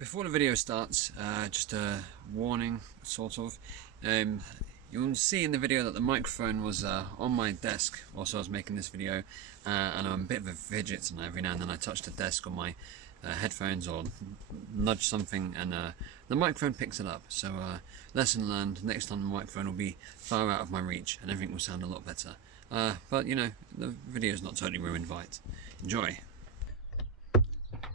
Before the video starts, just a warning, sort of. You'll see in the video that the microphone was on my desk whilst I was making this video, and I'm a bit of a fidget, and every now and then I touch the desk on my headphones or nudge something, and the microphone picks it up. So lesson learned, next time the microphone will be far out of my reach and everything will sound a lot better. But you know, the video's not totally ruined by it. Enjoy.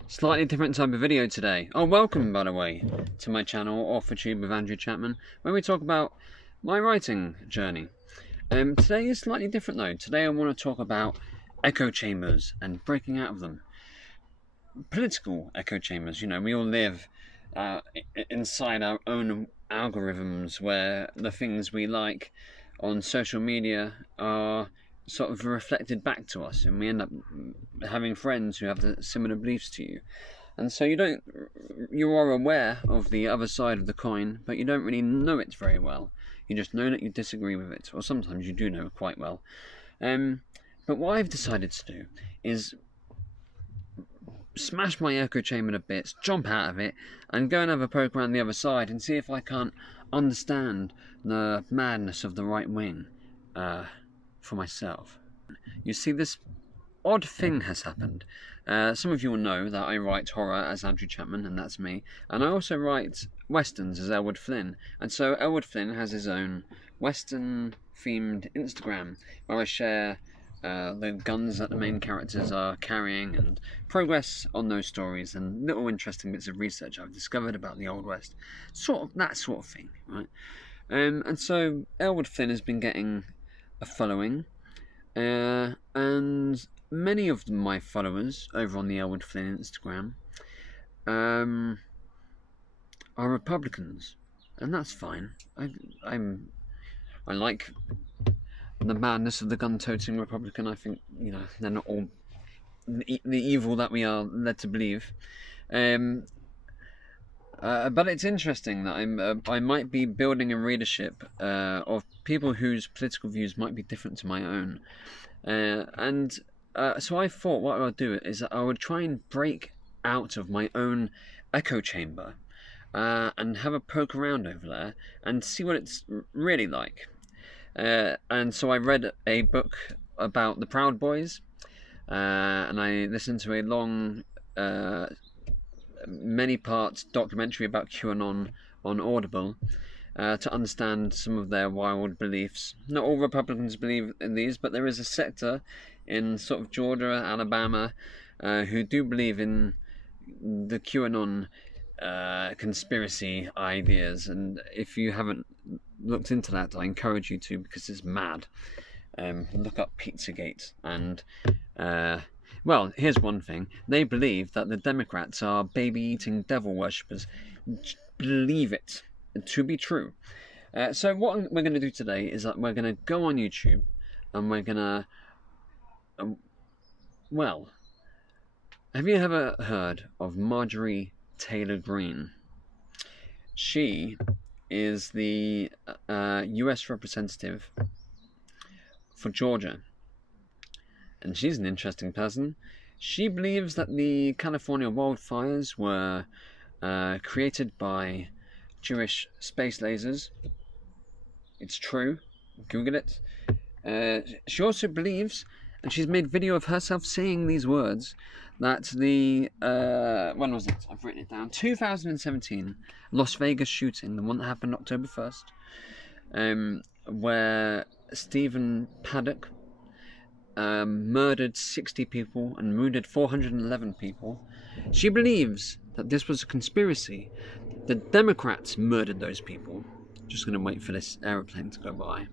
Slightly different type of video today. Oh, welcome, by the way, to my channel, OrthoTube with Andrew Chapman, where we talk about my writing journey. Today is slightly different though. Today I want to talk about echo chambers and breaking out of them. Political echo chambers, you know, we all live inside our own algorithms where the things we like on social media are sort of reflected back to us, and we end up having friends who have the similar beliefs to you, and so you are aware of the other side of the coin, but you don't really know it very well. You just know that you disagree with it, or sometimes you do know it quite well. But what I've decided to do is smash my echo chamber to bits, jump out of it, and go and have a poke around the other side and see if I can't understand the madness of the right wing for myself. You see, this odd thing has happened. Some of you will know that I write horror as Andrew Chapman, and that's me, and I also write westerns as Elwood Flynn, and so Elwood Flynn has his own western themed Instagram where I share the guns that the main characters are carrying and progress on those stories and little interesting bits of research I've discovered about the Old West, sort of that sort of thing, right? And so Elwood Flynn has been getting a following, and many of my followers over on the Elwood Flynn Instagram are Republicans, and that's fine. I like the madness of the gun-toting Republican. I think, you know, they're not all the evil that we are led to believe. But it's interesting that I might be building a readership of people whose political views might be different to my own. So I thought what I would do is that I would try and break out of my own echo chamber and have a poke around over there and see what it's really like. And so I read a book about the Proud Boys, and I listened to a long many-part documentary about QAnon on Audible to understand some of their wild beliefs. Not all Republicans believe in these, but there is a sector in sort of Georgia, Alabama, who do believe in the QAnon conspiracy ideas, and if you haven't looked into that, I encourage you to, because it's mad. Look up Pizzagate, and well, here's one thing. They believe that the Democrats are baby-eating devil worshippers. Believe it to be true. So what we're going to do today is that we're going to go on YouTube, and we're going to... well, have you ever heard of Marjorie Taylor Greene? She is the US representative for Georgia, and she's an interesting person. She believes that the California wildfires were created by Jewish space lasers. It's true. Google it. She also believes, and she's made video of herself saying these words, that the when was it? I've written it down. 2017 Las Vegas shooting, the one that happened October 1st, where Stephen Paddock murdered 60 people and wounded 411 people. She believes that this was a conspiracy. The Democrats murdered those people. Just going to wait for this aeroplane to go by.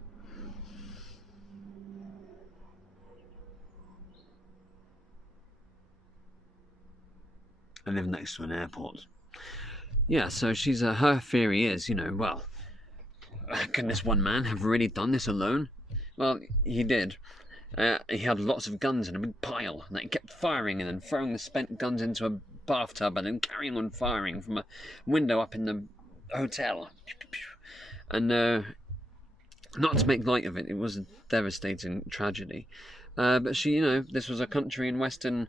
I live next to an airport. Yeah, so she's her theory is, you know, well, can this one man have really done this alone? Well, he did. He had lots of guns in a big pile, and he kept firing and then throwing the spent guns into a bathtub and then carrying on firing from a window up in the hotel. And not to make light of it, it was a devastating tragedy. But she, you know, this was a country in Western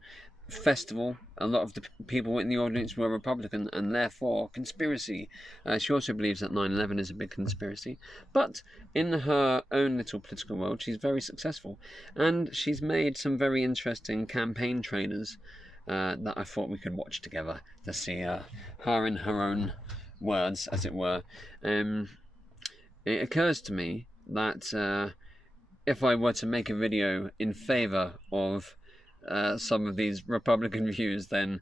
festival. A lot of the people in the audience were Republican, and therefore conspiracy. She also believes that 9/11 is a big conspiracy, but in her own little political world, she's very successful, and she's made some very interesting campaign trailers that I thought we could watch together to see her in her own words, as it were. It occurs to me that if I were to make a video in favour of some of these Republican views, then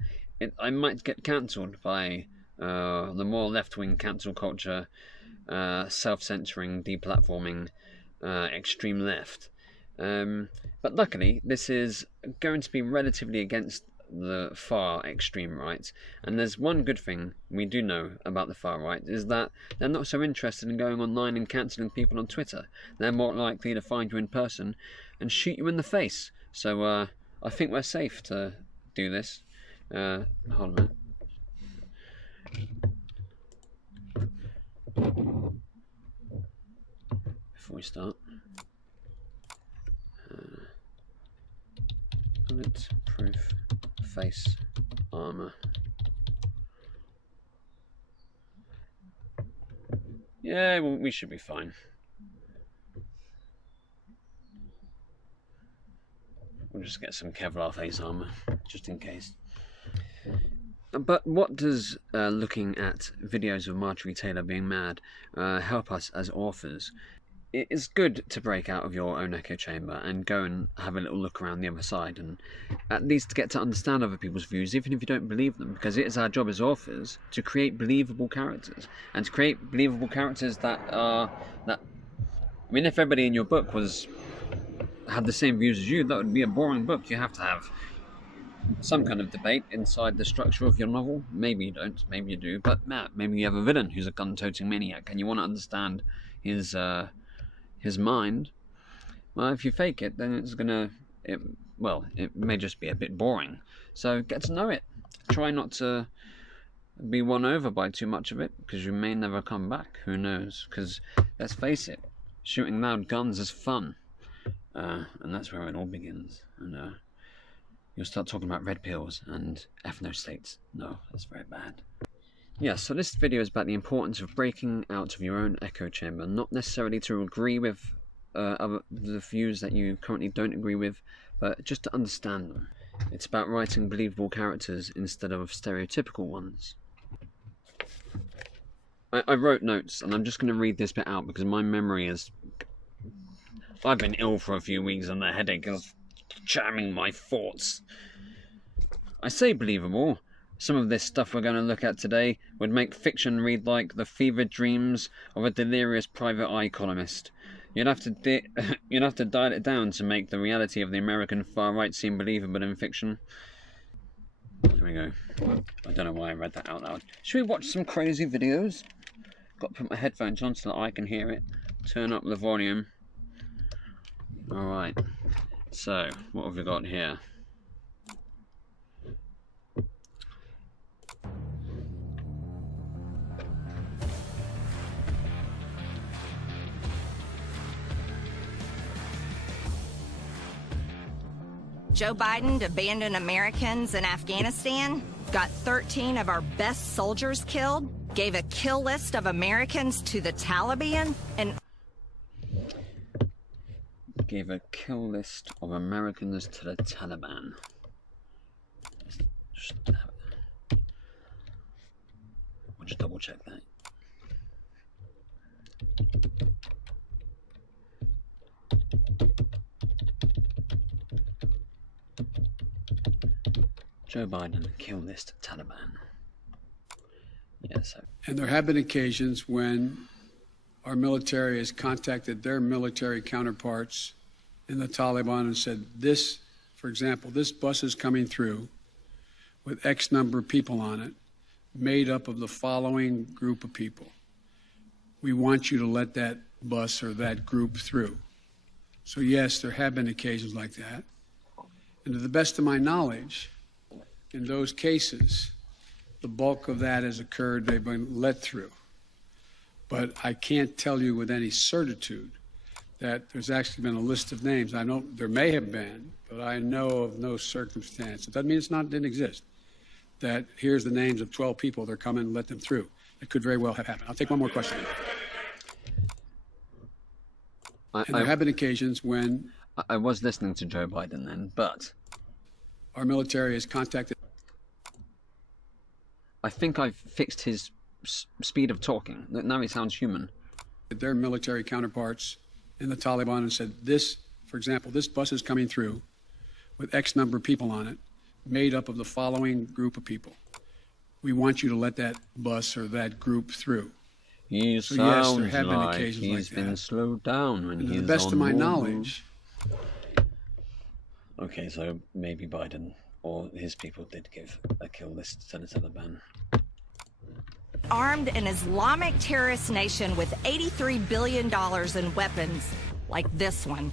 I might get cancelled by the more left-wing cancel culture, self-censoring, deplatforming, extreme left. But luckily, this is going to be relatively against the far extreme right, and there's one good thing we do know about the far right, is that they're not so interested in going online and cancelling people on Twitter. They're more likely to find you in person and shoot you in the face. So I think we're safe to do this. Hold on a minute. Before we start, bulletproof face armor. Yeah, well, we should be fine. We'll just get some Kevlar face armor, just in case. But what does looking at videos of Marjorie Taylor being mad help us as authors? It is good to break out of your own echo chamber and go and have a little look around the other side, and at least get to understand other people's views, even if you don't believe them, because it is our job as authors to create believable characters, and to create believable characters that I mean, if everybody in your book had the same views as you, that would be a boring book. You have to have some kind of debate inside the structure of your novel. Maybe you don't, maybe you do, but maybe you have a villain who's a gun-toting maniac and you want to understand his mind. Well, if you fake it, then it may just be a bit boring. So get to know it. Try not to be won over by too much of it, because you may never come back. Who knows? Because let's face it, shooting loud guns is fun, and that's where it all begins. And you'll start talking about red pills and ethno states. No, that's very bad. Yeah, so this video is about the importance of breaking out of your own echo chamber, not necessarily to agree with the views that you currently don't agree with, but just to understand them. It's about writing believable characters instead of stereotypical ones. I wrote notes, and I'm just going to read this bit out because my memory is... I've been ill for a few weeks and the headache is jamming my thoughts. I say believable. Some of this stuff we're going to look at today would make fiction read like the fevered dreams of a delirious private eye columnist. You'd have to dial it down to make the reality of the American far right seem believable in fiction. Here we go. I don't know why I read that out loud. Should we watch some crazy videos? Got to put my headphones on so that I can hear it. Turn up the volume. Alright. So, what have we got here? Joe Biden abandoned Americans in Afghanistan, got 13 of our best soldiers killed, gave a kill list of Americans to the Taliban, and gave a kill list of Americans to the Taliban. We'll just double check that. Joe Biden, kill list Taliban. Yeah, so. And there have been occasions when our military has contacted their military counterparts in the Taliban and said, this, for example, this bus is coming through with X number of people on it, made up of the following group of people. We want you to let that bus or that group through. So yes, there have been occasions like that. And to the best of my knowledge, in those cases, the bulk of that has occurred, they've been let through. But I can't tell you with any certitude that there's actually been a list of names. I know there may have been, but I know of no circumstance. It doesn't mean didn't exist. That here's the names of 12 people. They're coming, let them through. It could very well have happened. I'll take one more question. And there have been occasions when I was listening to Joe Biden then, but our military has contacted. I think I've fixed his speed of talking. Now he sounds human. Their military counterparts in the Taliban and said, this, for example, this bus is coming through with X number of people on it, made up of the following group of people. We want you to let that bus or that group through. He So sounds yes, there have been like occasions he's like been that. slowed down when And to he's the best on of my war. knowledge. Okay, so maybe Biden or his people did give a kill list to the Taliban. Armed an Islamic terrorist nation with $83 billion in weapons, like this one.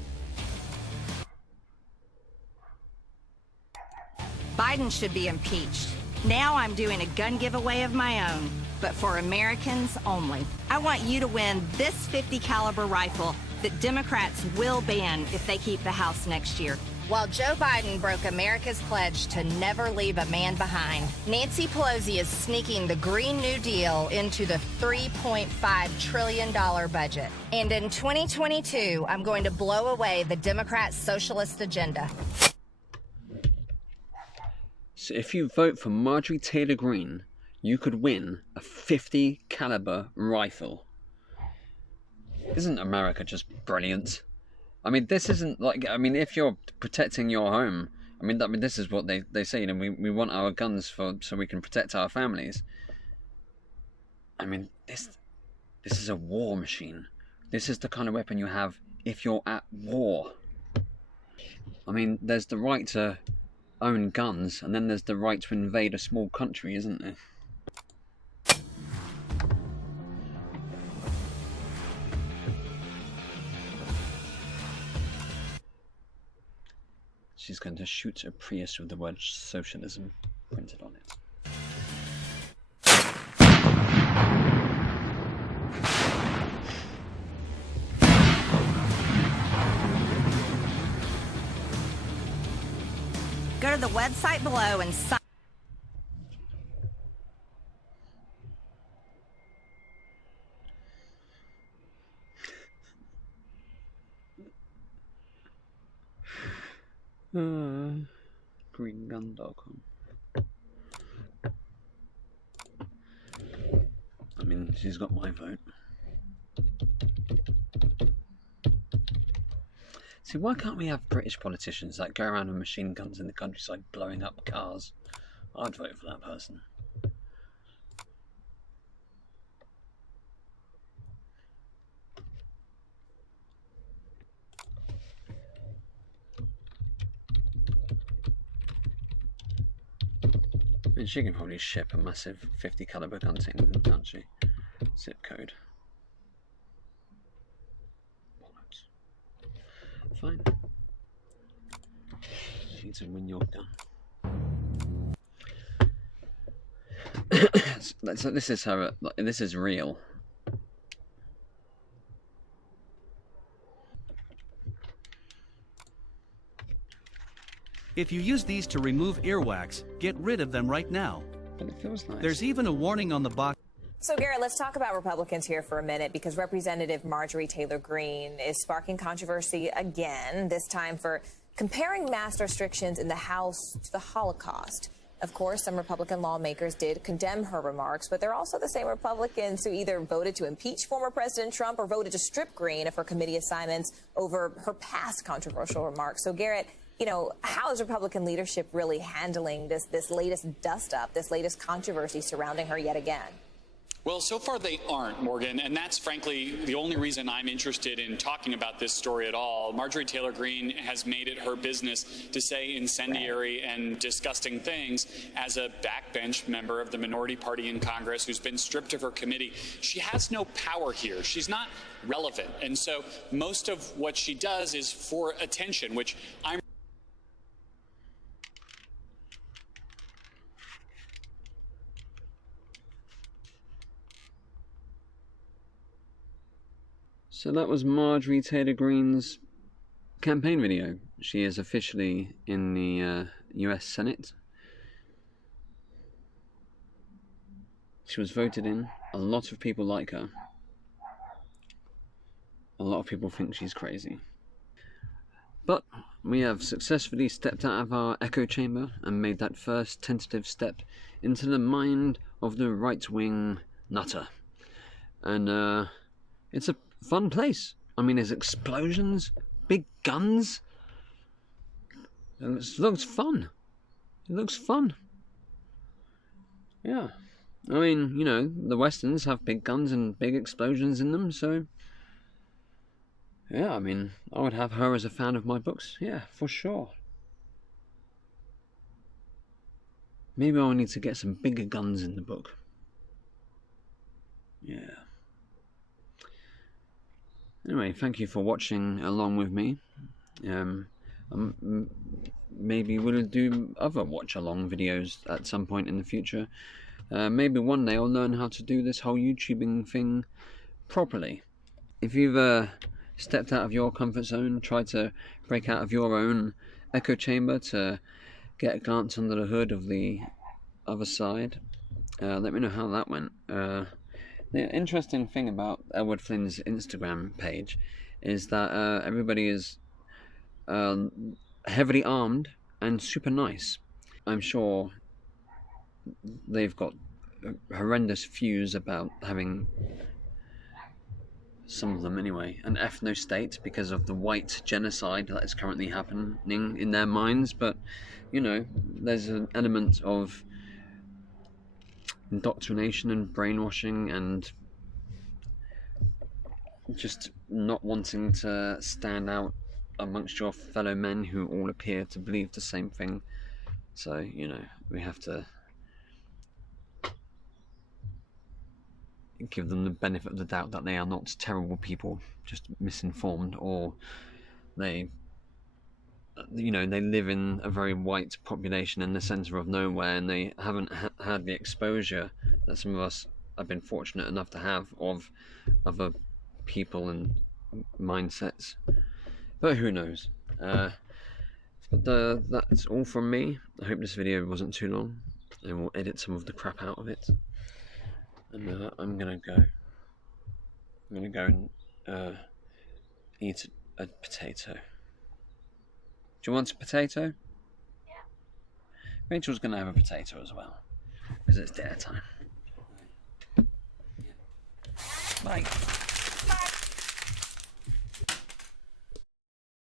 Biden should be impeached. Now I'm doing a gun giveaway of my own, but for Americans only. I want you to win this .50 caliber rifle that Democrats will ban if they keep the House next year. While Joe Biden broke America's pledge to never leave a man behind, Nancy Pelosi is sneaking the Green New Deal into the $3.5 trillion budget. And in 2022, I'm going to blow away the Democrat socialist agenda. So if you vote for Marjorie Taylor Greene, you could win a .50 caliber rifle. Isn't America just brilliant? I mean, this isn't like, I mean, if you're protecting your home, I mean, this is what they say, you know, we want our guns so we can protect our families. I mean, this is a war machine. This is the kind of weapon you have if you're at war. I mean, there's the right to own guns, and then there's the right to invade a small country, isn't there? She's going to shoot a Prius with the word socialism printed on it. Go to the website below and sign. Greengun.com. I mean, she's got my vote. See, why can't we have British politicians that go around with machine guns in the countryside blowing up cars? I'd vote for that person. I mean, she can probably ship a massive .50 caliber gun to England, can't she? Zip code. Fine. You need to win your gun. So this is her. This is real. If you use these to remove earwax, get rid of them right now. But it feels nice. There's even a warning on the box. So, Garrett, let's talk about Republicans here for a minute, because Representative Marjorie Taylor Greene is sparking controversy again, this time for comparing mask restrictions in the House to the Holocaust. Of course, some Republican lawmakers did condemn her remarks, but they're also the same Republicans who either voted to impeach former President Trump or voted to strip Greene of her committee assignments over her past controversial remarks. So, Garrett, you know, how is Republican leadership really handling this latest dust-up, this latest controversy surrounding her yet again? Well, so far they aren't, Morgan, and that's frankly the only reason I'm interested in talking about this story at all. Marjorie Taylor Greene has made it her business to say incendiary and disgusting things as a backbench member of the minority party in Congress who's been stripped of her committee. She has no power here. She's not relevant, and so most of what she does is for attention, which I'm So that was Marjorie Taylor Greene's campaign video. She is officially in the US Senate. She was voted in. A lot of people like her. A lot of people think she's crazy. But we have successfully stepped out of our echo chamber and made that first tentative step into the mind of the right-wing nutter. And it's a fun place. I mean, there's explosions, big guns. It looks fun. It looks fun. Yeah. I mean, you know, the Westerns have big guns and big explosions in them, so... Yeah, I mean, I would have her as a fan of my books. Yeah, for sure. Maybe I'll need to get some bigger guns in the book. Yeah. Anyway, thank you for watching along with me. Maybe we'll do other watch-along videos at some point in the future. Maybe one day I'll learn how to do this whole YouTubing thing properly. If you've stepped out of your comfort zone, tried to break out of your own echo chamber to get a glance under the hood of the other side, let me know how that went. The interesting thing about Edward Flynn's Instagram page is that everybody is heavily armed and super nice. I'm sure they've got horrendous views about having, some of them anyway, an ethno-state because of the white genocide that is currently happening in their minds, but, you know, there's an element of indoctrination and brainwashing and just not wanting to stand out amongst your fellow men who all appear to believe the same thing. So, you know, we have to give them the benefit of the doubt that they are not terrible people, just misinformed, or they, you know, they live in a very white population in the centre of nowhere and they haven't had the exposure that some of us have been fortunate enough to have of other people and mindsets. But who knows? But that's all from me. I hope this video wasn't too long, and we'll edit some of the crap out of it. And I'm gonna go. I'm gonna go and eat a potato. Do you want a potato? Yeah. Rachel's gonna have a potato as well, because it's dinner time. Bye.